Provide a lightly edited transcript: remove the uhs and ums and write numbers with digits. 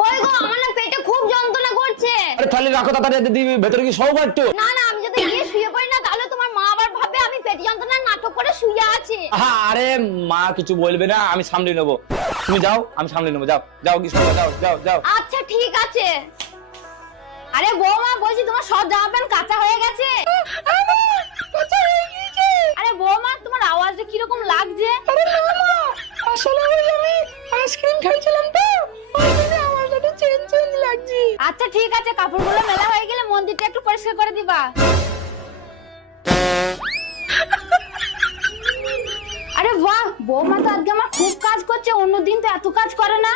কই গো, আমার না পেটে খুব যন্ত্রণা করছে। আরে তাহলে রাখো তাড়াতাড়ি, দিদি ভেতরে কি সব একটু। না না, আমি যদি গিয়ে শুয়ে পড়ি না তাহলে তোমার মা আবার ভাবে আমি পেট যন্ত্রণার নাটক করে শুয়ে আছি। আরে মা কিছু বলবে না, আমি সামলে নেবো। তুমি যাও, আমি সামলে নেবো। যাও যাও কি যাও যাও যাও। আচ্ছা ঠিক আছে। আরে বৌমা, বলছি তোমার সব জামা প্যান্ট কাঁচা হয়ে গেছে? আরে বৌমা, তোমার আওয়াজটা কিরকম লাগছে? আরে না মা, আসলে আমি আইসক্রিম খাইছিলাম তো, ওই জন্য আওয়াজটা একটু চেঞ্জ চেঞ্জ লাগছে। আচ্ছা ঠিক আছে, কাপড়গুলো মেলা হয়ে গেলে মন্দিরটা একটু পরিষ্কার করে দিবা। আরে বাহ, বৌমা তো আজকে আমার খুব কাজ করছে, অন্যদিন তো এত কাজ করে না।